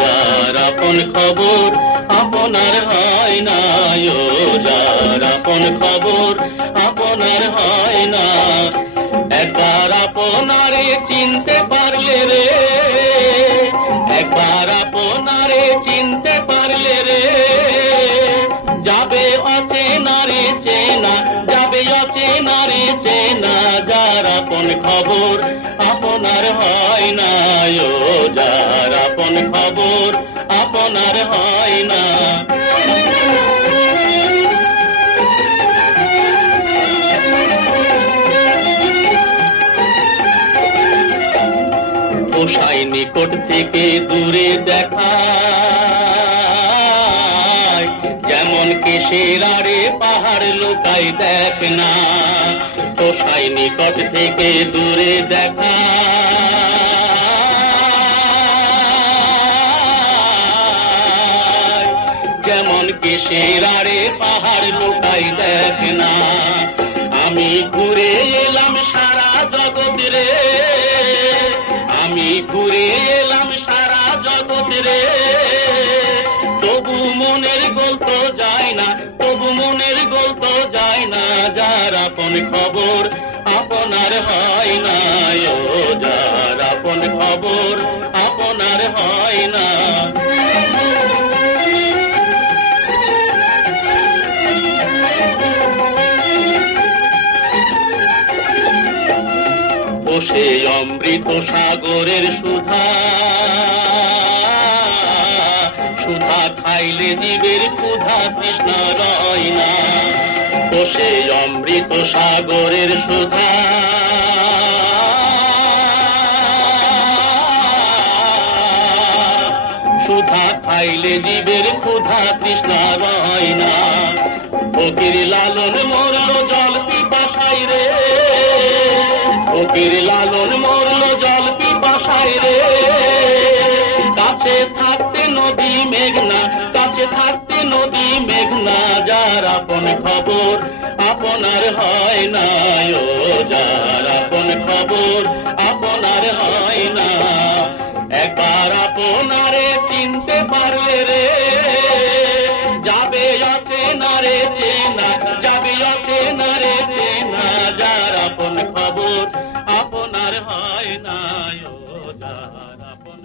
যার আপন খবর আপনার হয় না, যার আপন খবর আপনার হয় না। একবার আপনারে চিনতে পারলে রে, একবার আপনারে চিনতে পারলে রে, যাবে অচেনারে চেনা, যাবে অচেনারে চেনা। যার আপন খবর আপনার হয় না, যার আপন খবর আপনার হয় না। পোষাই নিকট থেকে দূরে দেখা, যেমন কিসের আড়ে পাহাড় লুকাই দেখ না। পোষাই নিকট থেকে দূরে দেখা, যেমন কিসের আড়ে পাহাড় লুকাই দেখ না। আমি ঘুরে এলাম সারা জগৎ রে, আমি ঘুরে এলাম সারা জগৎ রে, তবু মনের গল্প যায় না, তবু মনের গল্প যায় না। যার আপন খবর আপনার হয় না, যার আপন খবর আপনার হয় না। বসে অমৃত সাগরের সুধা, সুধা খাইলে জীবের ক্ষুধা তৃষ্ণা রয় না। বসে অমৃত সাগরের সুধা, সুধা খাইলে জীবের ক্ষুধা তৃষ্ণা রয় না। ফকির লালন মরল জল পিপাসায় রে, ফকির লালন মরল জল পিপাসায় রে, কাছে থাকতে নদী মেঘনা, কাছে থাকতে নদী মেঘনা। যার আপন খবর আপনার হয় না, যার আপন খবর আপনার হয় না। একবার আপনারে চিনতে পারলে